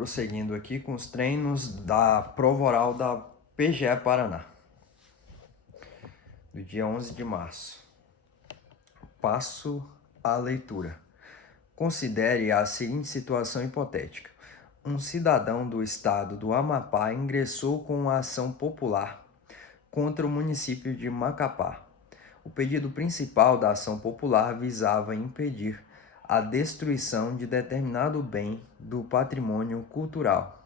prosseguindo aqui com os treinos da prova oral da PGE Paraná, do dia 11 de março. Passo à leitura. Considere a seguinte situação hipotética. Um cidadão do estado do Amapá ingressou com uma ação popular contra o município de Macapá. O pedido principal da ação popular visava impedir a destruição de determinado bem do patrimônio cultural.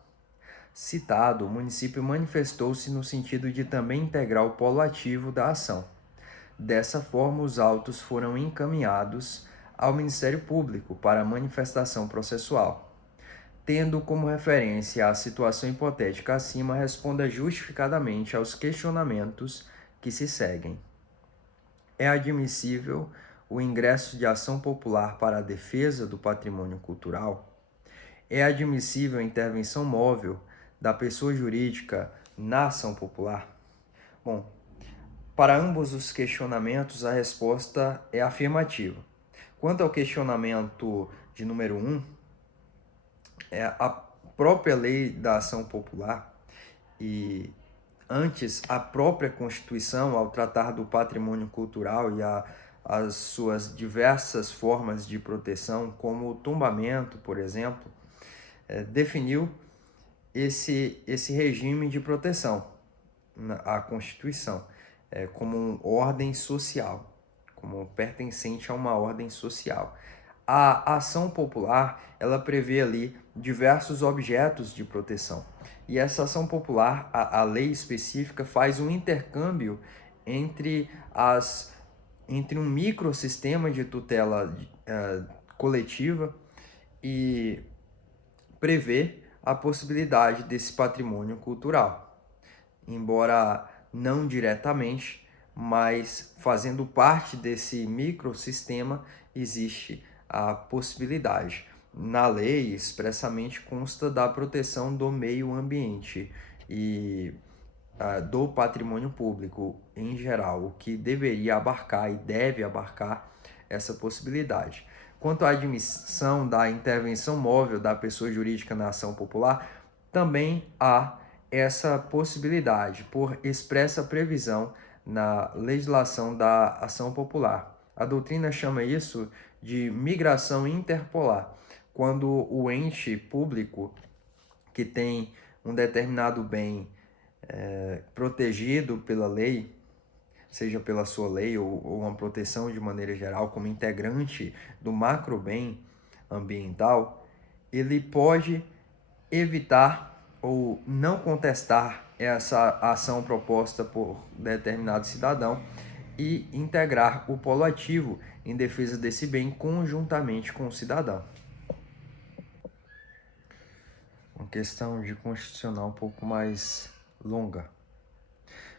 Citado, o município manifestou-se no sentido de também integrar o polo ativo da ação. Dessa forma, os autos foram encaminhados ao Ministério Público para manifestação processual. Tendo como referência a situação hipotética acima, responda justificadamente aos questionamentos que se seguem. É admissível o ingresso de ação popular para a defesa do patrimônio cultural? É admissível a intervenção móvel da pessoa jurídica na ação popular? Bom, para ambos os questionamentos, a resposta é afirmativa. Quanto ao questionamento de número 1, a própria lei da ação popular e antes a própria Constituição, ao tratar do patrimônio cultural e as suas diversas formas de proteção, como o tombamento, por exemplo, definiu esse regime de proteção, a Constituição, como uma ordem social, como pertencente a uma ordem social. A ação popular, ela prevê ali diversos objetos de proteção. E essa ação popular, a lei específica, faz um intercâmbio entre um microsistema de tutela coletiva e prevê a possibilidade desse patrimônio cultural. Embora não diretamente, mas fazendo parte desse microsistema, existe a possibilidade. Na lei, expressamente consta da proteção do meio ambiente e do patrimônio público em geral, o que deveria abarcar e deve abarcar essa possibilidade. Quanto à admissão da intervenção móvel da pessoa jurídica na ação popular, também há essa possibilidade, por expressa previsão na legislação da ação popular. A doutrina chama isso de migração interpolar, quando o ente público que tem um determinado bem protegido pela lei, seja pela sua lei ou uma proteção de maneira geral, como integrante do macro bem ambiental, ele pode evitar ou não contestar essa ação proposta por determinado cidadão e integrar o polo ativo em defesa desse bem conjuntamente com o cidadão. Uma questão de constitucional um pouco mais longa.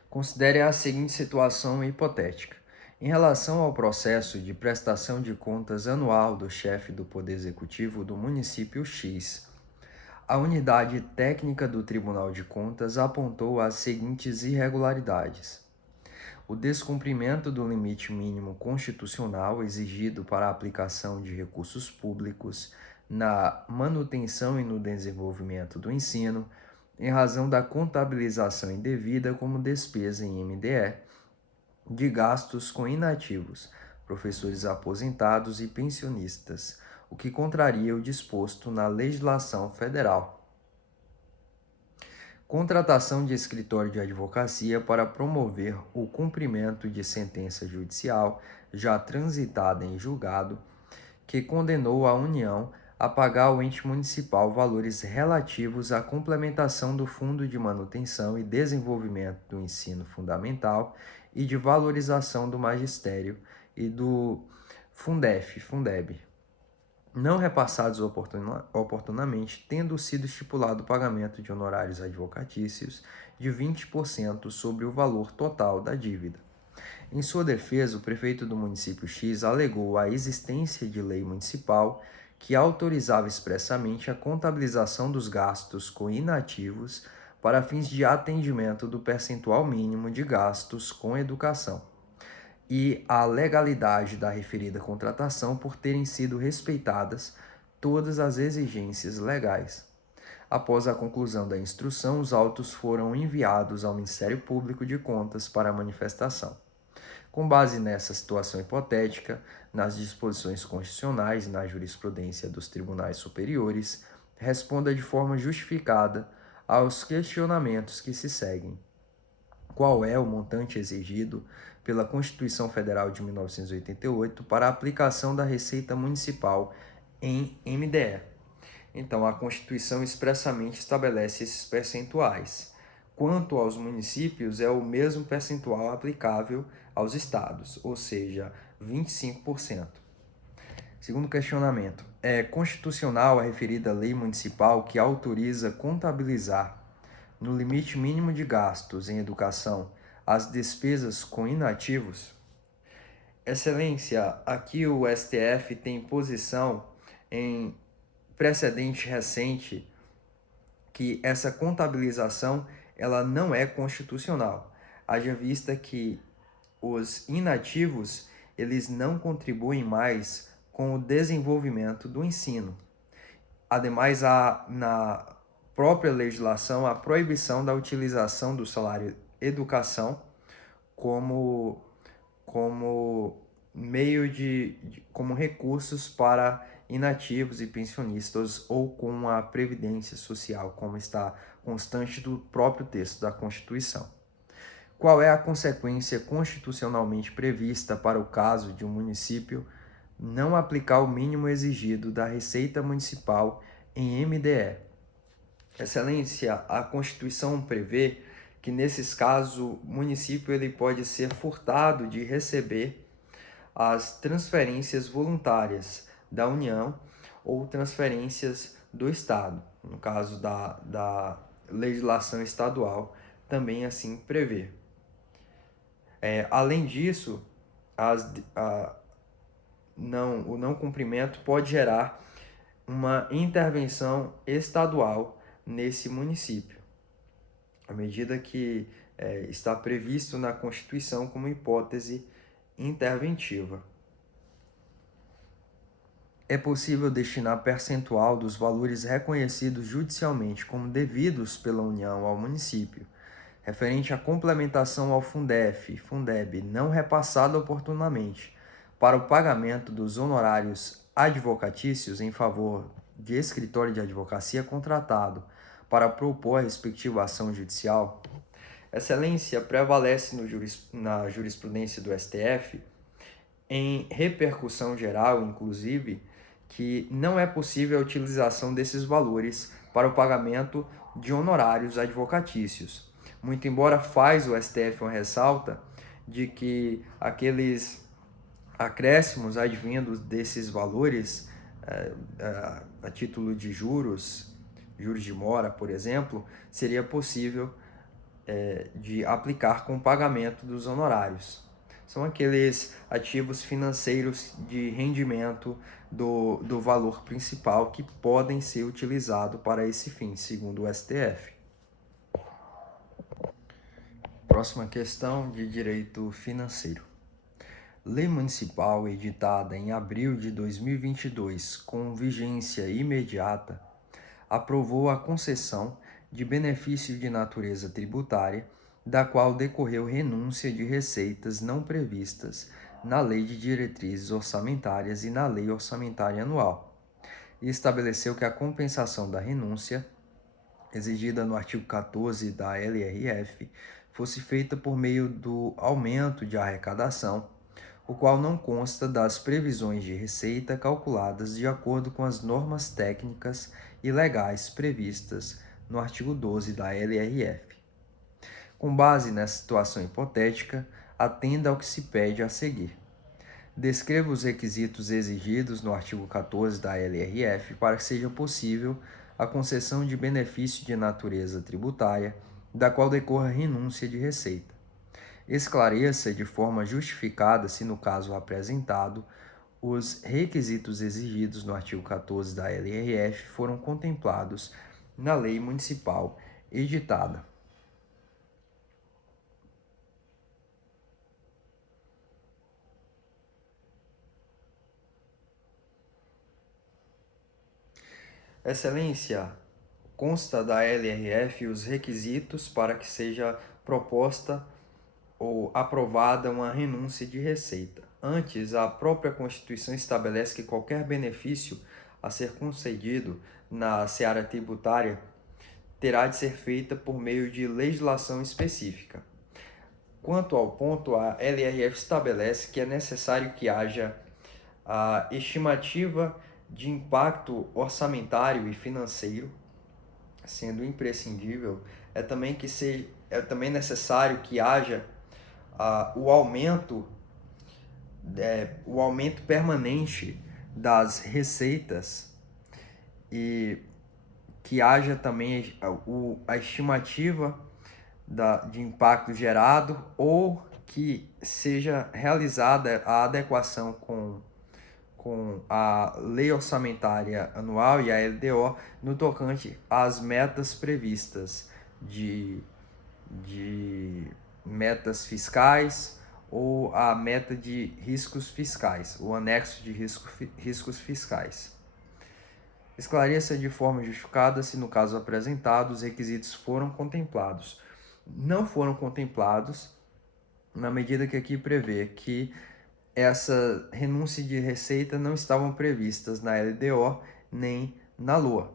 Considere a seguinte situação hipotética. Em relação ao processo de prestação de contas anual do chefe do Poder Executivo do município X, a unidade técnica do Tribunal de Contas apontou as seguintes irregularidades: o descumprimento do limite mínimo constitucional exigido para a aplicação de recursos públicos na manutenção e no desenvolvimento do ensino, em razão da contabilização indevida como despesa em MDE de gastos com inativos, professores aposentados e pensionistas, o que contraria o disposto na legislação federal. Contratação de escritório de advocacia para promover o cumprimento de sentença judicial já transitada em julgado, que condenou a União a pagar ao ente municipal valores relativos à complementação do Fundo de Manutenção e Desenvolvimento do Ensino Fundamental e de valorização do magistério e do Fundeb, não repassados oportunamente, tendo sido estipulado o pagamento de honorários advocatícios de 20% sobre o valor total da dívida. Em sua defesa, o prefeito do município X alegou a existência de lei municipal que autorizava expressamente a contabilização dos gastos com inativos para fins de atendimento do percentual mínimo de gastos com educação, e a legalidade da referida contratação por terem sido respeitadas todas as exigências legais. Após a conclusão da instrução, os autos foram enviados ao Ministério Público de Contas para a manifestação. Com base nessa situação hipotética, nas disposições constitucionais e na jurisprudência dos tribunais superiores, responda de forma justificada aos questionamentos que se seguem. Qual é o montante exigido pela Constituição Federal de 1988 para a aplicação da Receita Municipal em MDE? Então, a Constituição expressamente estabelece esses percentuais. Quanto aos municípios, é o mesmo percentual aplicável aos estados, ou seja, 25%. Segundo questionamento, é constitucional a referida lei municipal que autoriza contabilizar, no limite mínimo de gastos em educação, as despesas com inativos? Excelência, aqui o STF tem posição em precedente recente que essa contabilização ela não é constitucional, haja vista que os inativos eles não contribuem mais com o desenvolvimento do ensino. Ademais, há na própria legislação a proibição da utilização do salário educação como meio como recursos para inativos e pensionistas ou com a previdência social, como está constante do próprio texto da Constituição. Qual é a consequência constitucionalmente prevista para o caso de um município não aplicar o mínimo exigido da Receita Municipal em MDE? Excelência, a Constituição prevê que nesses casos o município ele pode ser furtado de receber as transferências voluntárias da União ou transferências do Estado. No caso da legislação estadual, também assim prevê. Além disso, o não cumprimento pode gerar uma intervenção estadual nesse município, à medida que está previsto na Constituição como hipótese interventiva. É possível destinar percentual dos valores reconhecidos judicialmente como devidos pela União ao município, referente à complementação ao Fundeb, não repassado oportunamente, para o pagamento dos honorários advocatícios em favor de escritório de advocacia contratado para propor a respectiva ação judicial? Excelência, prevalece na jurisprudência do STF, em repercussão geral, inclusive, que não é possível a utilização desses valores para o pagamento de honorários advocatícios. Muito embora faz o STF uma ressalta de que aqueles acréscimos advindos desses valores, a título de juros de mora, por exemplo, seria possível de aplicar com o pagamento dos honorários. São aqueles ativos financeiros de rendimento do valor principal que podem ser utilizados para esse fim, segundo o STF. Próxima questão de direito financeiro. Lei municipal editada em abril de 2022, com vigência imediata, aprovou a concessão de benefício de natureza tributária, da qual decorreu renúncia de receitas não previstas na Lei de Diretrizes Orçamentárias e na Lei Orçamentária Anual, e estabeleceu que a compensação da renúncia, exigida no artigo 14 da LRF, fosse feita por meio do aumento de arrecadação, o qual não consta das previsões de receita calculadas de acordo com as normas técnicas e legais previstas no artigo 12 da LRF. Com base nessa situação hipotética, atenda ao que se pede a seguir. Descreva os requisitos exigidos no artigo 14 da LRF para que seja possível a concessão de benefício de natureza tributária, da qual decorra renúncia de receita. Esclareça de forma justificada, se no caso apresentado, os requisitos exigidos no artigo 14 da LRF foram contemplados na lei municipal editada. Excelência, consta da LRF os requisitos para que seja proposta ou aprovada uma renúncia de receita. Antes, a própria Constituição estabelece que qualquer benefício a ser concedido na seara tributária terá de ser feita por meio de legislação específica. Quanto ao ponto, a LRF estabelece que é necessário que haja a estimativa de impacto orçamentário e financeiro, sendo imprescindível, é também necessário que haja o aumento permanente das receitas e que haja também a estimativa de impacto gerado ou que seja realizada a adequação com a Lei Orçamentária Anual e a LDO no tocante às metas previstas de metas fiscais ou a meta de riscos fiscais, o anexo de riscos fiscais. Esclareça de forma justificada se, no caso apresentado, os requisitos foram contemplados. Não foram contemplados, na medida que aqui prevê que essa renúncia de receita não estavam previstas na LDO nem na LOA.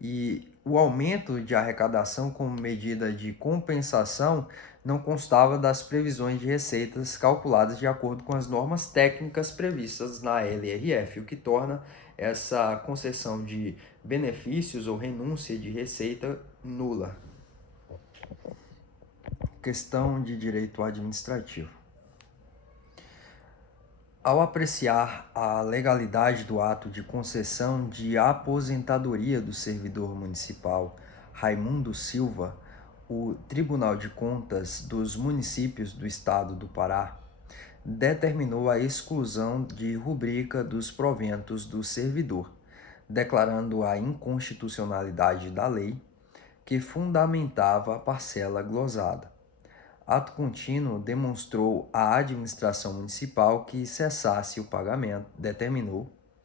E o aumento de arrecadação como medida de compensação não constava das previsões de receitas calculadas de acordo com as normas técnicas previstas na LRF, o que torna essa concessão de benefícios ou renúncia de receita nula. Questão de direito administrativo. Ao apreciar a legalidade do ato de concessão de aposentadoria do servidor municipal Raimundo Silva, o Tribunal de Contas dos Municípios do Estado do Pará determinou a exclusão de rubrica dos proventos do servidor, declarando a inconstitucionalidade da lei que fundamentava a parcela glosada. Ato contínuo demonstrou à administração municipal que cessasse o pagamento, determinou